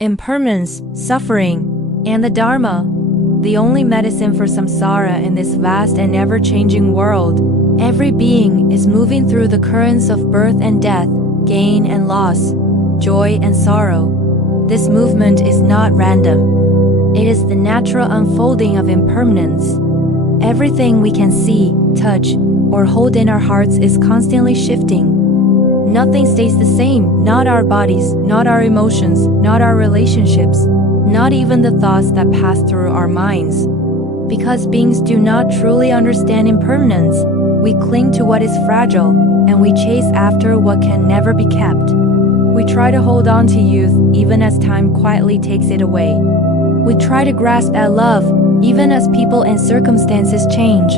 impermanence, suffering, and the Dharma, the only medicine for samsara in this vast and ever-changing world. Every being is moving through the currents of birth and death, gain and loss, joy and sorrow. This movement is not random. It is the natural unfolding of impermanence. Everything we can see, touch, or hold in our hearts is constantly shifting. Nothing stays the same, not our bodies, not our emotions, not our relationships, not even the thoughts that pass through our minds. Because beings do not truly understand impermanence, we cling to what is fragile, and we chase after what can never be kept. We try to hold on to youth even as time quietly takes it away. We try to grasp at love even as people and circumstances change.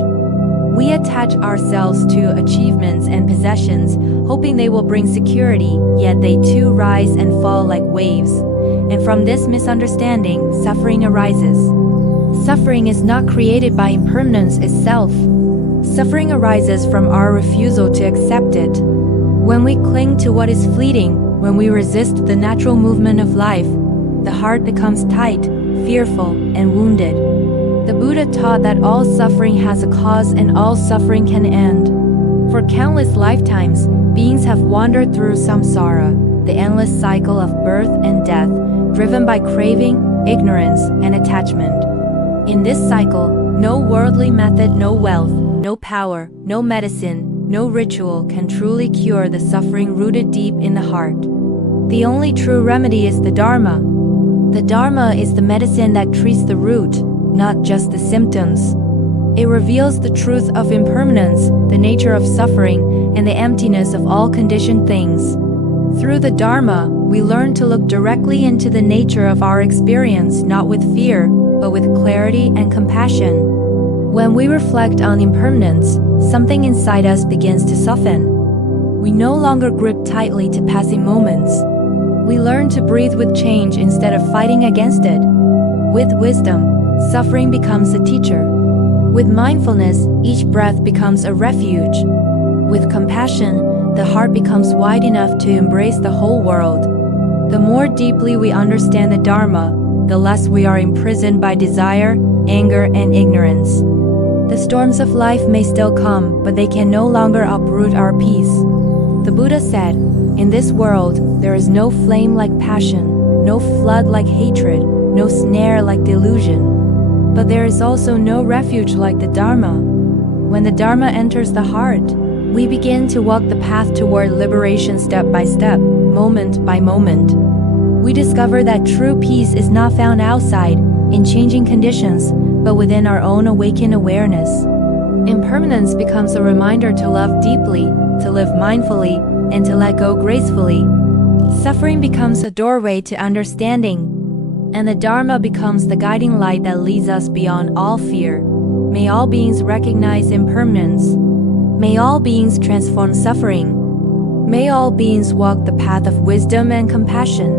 We attach ourselves to achievements and possessions, hoping they will bring security, yet they too rise and fall like waves. And from this misunderstanding, suffering arises. Suffering is not created by impermanence itself. Suffering arises from our refusal to accept it. When we cling to what is fleeting, when we resist the natural movement of life, the heart becomes tight, fearful, and wounded. The Buddha taught that all suffering has a cause and all suffering can end. For countless lifetimes, beings have wandered through samsara, the endless cycle of birth and death, driven by craving, ignorance, and attachment. In this cycle, no worldly method, no wealth, no power, no medicine, no ritual can truly cure the suffering rooted deep in the heart. The only true remedy is the Dharma. The Dharma is the medicine that treats the root, not just the symptoms. It reveals the truth of impermanence, the nature of suffering, and the emptiness of all conditioned things. Through the Dharma, we learn to look directly into the nature of our experience, not with fear, but with clarity and compassion. When we reflect on impermanence, something inside us begins to soften. We no longer grip tightly to passing moments. We learn to breathe with change instead of fighting against it. With wisdom, suffering becomes a teacher. With mindfulness, each breath becomes a refuge. With compassion, the heart becomes wide enough to embrace the whole world. The more deeply we understand the Dharma, the less we are imprisoned by desire, anger, and ignorance. The storms of life may still come, but they can no longer uproot our peace. The Buddha said, "In this world, there is no flame like passion, no flood like hatred, no snare like delusion. But there is also no refuge like the Dharma." When the Dharma enters the heart, we begin to walk the path toward liberation step by step, moment by moment. We discover that true peace is not found outside, in changing conditions, but within our own awakened awareness. Impermanence becomes a reminder to love deeply, to live mindfully, and to let go gracefully. Suffering becomes a doorway to understanding, and the Dharma becomes the guiding light that leads us beyond all fear. May all beings recognize impermanence. May all beings transform suffering. May all beings walk the path of wisdom and compassion.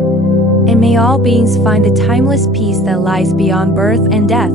And may all beings find the timeless peace that lies beyond birth and death.